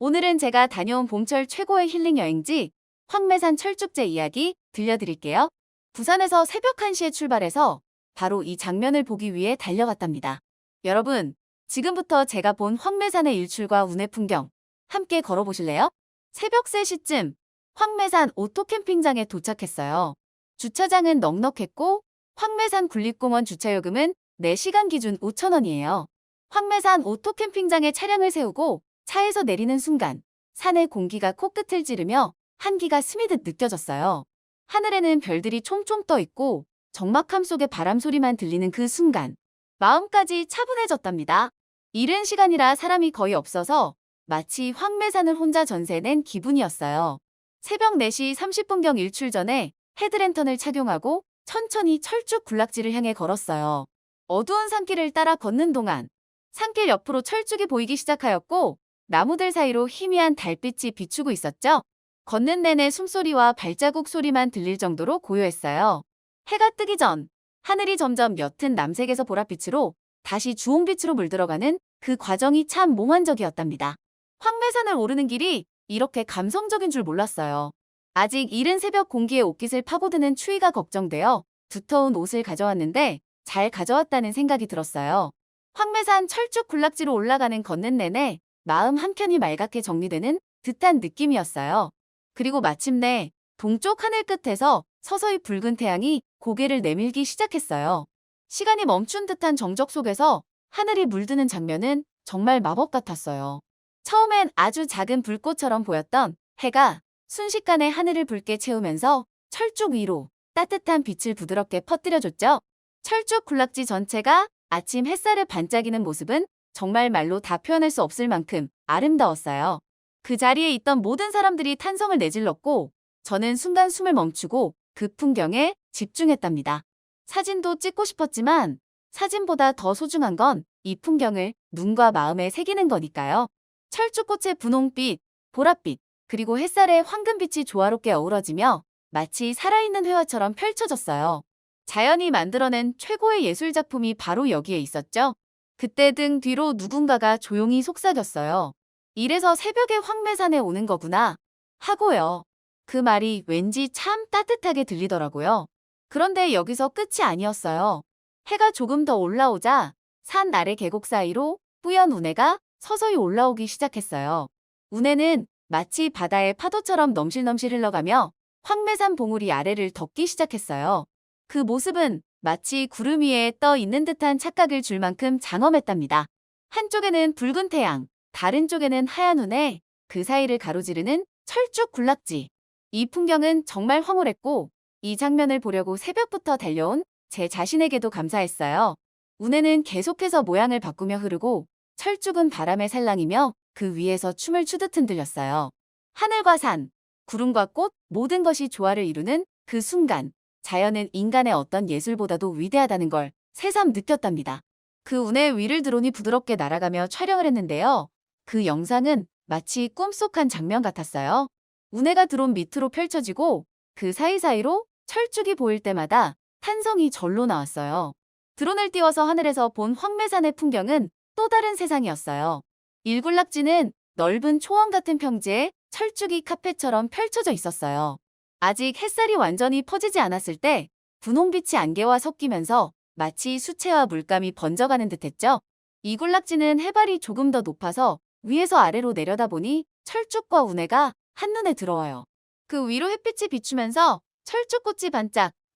오늘은 제가 다녀온 봄철 최고의 힐링 여행지 황매산 철쭉제 이야기 들려드릴게요. 부산에서 새벽 1시에 출발해서 바로 이 장면을 보기 위해 달려갔답니다. 여러분, 지금부터 제가 본 황매산의 일출과 운해 풍경 함께 걸어보실래요? 새벽 3시쯤 황매산 오토캠핑장에 도착했어요. 주차장은 넉넉했고 황매산 국립공원 주차요금은 4시간 기준 5,000원이에요. 황매산 오토캠핑장에 차량을 세우고 차에서 내리는 순간 산의 공기가 코끝을 찌르며 한기가 스미듯 느껴졌어요. 하늘에는 별들이 총총 떠 있고 적막함 속에 바람 소리만 들리는 그 순간 마음까지 차분해졌답니다. 이른 시간이라 사람이 거의 없어서 마치 황매산을 혼자 전세낸 기분이었어요. 새벽 4시 30분경 일출 전에 헤드랜턴을 착용하고 천천히 철쭉 군락지를 향해 걸었어요. 어두운 산길을 따라 걷는 동안 산길 옆으로 철쭉이 보이기 시작하였고 나무들 사이로 희미한 달빛이 비추고 있었죠. 걷는 내내 숨소리와 발자국 소리만 들릴 정도로 고요했어요. 해가 뜨기 전 하늘이 점점 옅은 남색에서 보랏빛으로 다시 주홍빛으로 물들어가는 그 과정이 참 몽환적이었답니다. 황매산을 오르는 길이 이렇게 감성적인 줄 몰랐어요. 아직 이른 새벽 공기에 옷깃을 파고드는 추위가 걱정되어 두터운 옷을 가져왔는데 잘 가져왔다는 생각이 들었어요. 황매산 철쭉 군락지로 올라가는 걷는 내내 마음 한켠이 말갛게 정리되는 듯한 느낌이었어요. 그리고 마침내 동쪽 하늘 끝에서 서서히 붉은 태양이 고개를 내밀기 시작했어요. 시간이 멈춘 듯한 정적 속에서 하늘이 물드는 장면은 정말 마법 같았어요. 처음엔 아주 작은 불꽃처럼 보였던 해가 순식간에 하늘을 붉게 채우면서 철쭉 위로 따뜻한 빛을 부드럽게 퍼뜨려줬죠. 철쭉 군락지 전체가 아침 햇살에 반짝이는 모습은 정말 말로 다 표현할 수 없을 만큼 아름다웠어요. 그 자리에 있던 모든 사람들이 탄성을 내질렀고 저는 순간 숨을 멈추고 그 풍경에 집중했답니다. 사진도 찍고 싶었지만 사진보다 더 소중한 건 이 풍경을 눈과 마음에 새기는 거니까요. 철쭉꽃의 분홍빛, 보랏빛, 그리고 햇살의 황금빛이 조화롭게 어우러지며 마치 살아있는 회화처럼 펼쳐졌어요. 자연이 만들어낸 최고의 예술작품이 바로 여기에 있었죠. 그때 등 뒤로 누군가가 조용히 속삭였어요. 이래서 새벽에 황매산에 오는 거구나 하고요. 그 말이 왠지 참 따뜻하게 들리더라고요. 그런데 여기서 끝이 아니었어요. 해가 조금 더 올라오자 산 아래 계곡 사이로 뿌연 운해가 서서히 올라오기 시작했어요. 운해는 마치 바다의 파도처럼 넘실넘실 흘러가며 황매산 봉우리 아래를 덮기 시작했어요. 그 모습은 마치 구름 위에 떠 있는 듯한 착각을 줄 만큼 장엄했답니다. 한쪽에는 붉은 태양, 다른 쪽에는 하얀 운해, 그 사이를 가로지르는 철쭉 군락지. 이 풍경은 정말 황홀했고 이 장면을 보려고 새벽부터 달려온 제 자신에게도 감사했어요. 운해는 계속해서 모양을 바꾸며 흐르고 철쭉은 바람에 살랑이며 그 위에서 춤을 추듯 흔들렸어요. 하늘과 산, 구름과 꽃 모든 것이 조화를 이루는 그 순간 자연은 인간의 어떤 예술보다도 위대하다는 걸 새삼 느꼈답니다. 그 운해 위를 드론이 부드럽게 날아가며 촬영을 했는데요. 그 영상은 마치 꿈속 한 장면 같았어요. 운해가 드론 밑으로 펼쳐지고 그 사이사이로 철쭉이 보일 때마다 탄성이 절로 나왔어요. 드론을 띄워서 하늘에서 본 황매산의 풍경은 또 다른 세상이었어요. 일군락지는 넓은 초원 같은 평지에 철쭉이 카펫처럼 펼쳐져 있었어요. 아직 햇살이 완전히 퍼지지 않았을 때 분홍빛이 안개와 섞이면서 마치 수채화 물감이 번져가는 듯했죠. 이 군락지는 해발이 조금 더 높아서 위에서 아래로 내려다보니 철쭉과 운해가 한눈에 들어와요. 그 위로 햇빛이 비추면서 철쭉꽃이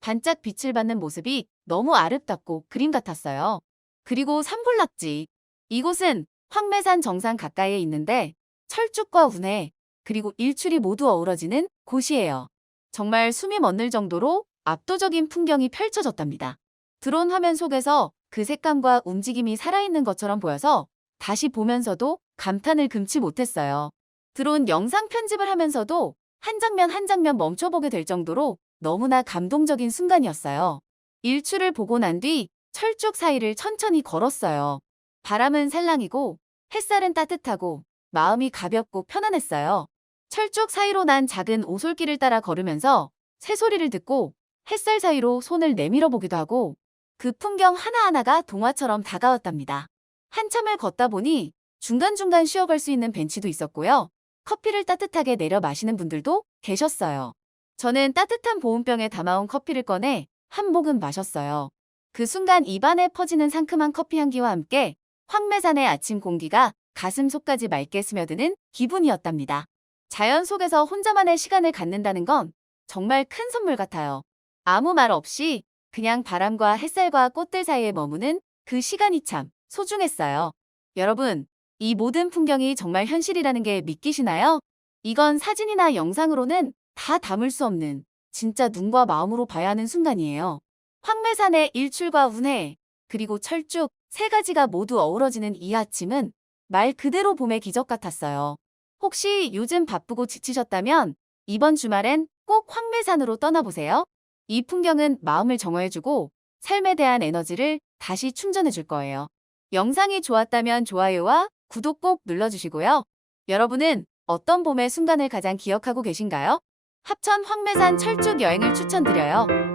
반짝 빛을 받는 모습이 너무 아름답고 그림 같았어요. 그리고 삼군락지. 이곳은 황매산 정상 가까이에 있는데 철쭉과 운해 그리고 일출이 모두 어우러지는 곳이에요. 정말 숨이 멎을 정도로 압도적인 풍경이 펼쳐졌답니다. 드론 화면 속에서 그 색감과 움직임이 살아있는 것처럼 보여서 다시 보면서도 감탄을 금치 못했어요. 드론 영상 편집을 하면서도 한 장면 한 장면 멈춰보게 될 정도로 너무나 감동적인 순간이었어요. 일출을 보고 난 뒤 철쭉 사이를 천천히 걸었어요. 바람은 살랑이고 햇살은 따뜻하고 마음이 가볍고 편안했어요. 철쭉 사이로 난 작은 오솔길을 따라 걸으면서 새소리를 듣고 햇살 사이로 손을 내밀어 보기도 하고 그 풍경 하나하나가 동화처럼 다가왔답니다. 한참을 걷다 보니 중간중간 쉬어갈 수 있는 벤치도 있었고요. 커피를 따뜻하게 내려 마시는 분들도 계셨어요. 저는 따뜻한 보온병에 담아온 커피를 꺼내 한 모금 마셨어요. 그 순간 입안에 퍼지는 상큼한 커피 향기와 함께 황매산의 아침 공기가 가슴 속까지 맑게 스며드는 기분이었답니다. 자연 속에서 혼자만의 시간을 갖는다는 건 정말 큰 선물 같아요. 아무 말 없이 그냥 바람과 햇살과 꽃들 사이에 머무는 그 시간이 참 소중했어요. 여러분, 이 모든 풍경이 정말 현실이라는 게 믿기시나요? 이건 사진이나 영상으로는 다 담을 수 없는 진짜 눈과 마음으로 봐야 하는 순간이에요. 황매산의 일출과 운해, 그리고 철쭉 세 가지가 모두 어우러지는 이 아침은 말 그대로 봄의 기적 같았어요. 혹시 요즘 바쁘고 지치셨다면 이번 주말엔 꼭 황매산으로 떠나보세요. 이 풍경은 마음을 정화해주고 삶에 대한 에너지를 다시 충전해줄 거예요. 영상이 좋았다면 좋아요와 구독 꼭 눌러주시고요. 여러분은 어떤 봄의 순간을 가장 기억하고 계신가요? 합천 황매산 철쭉 여행을 추천드려요.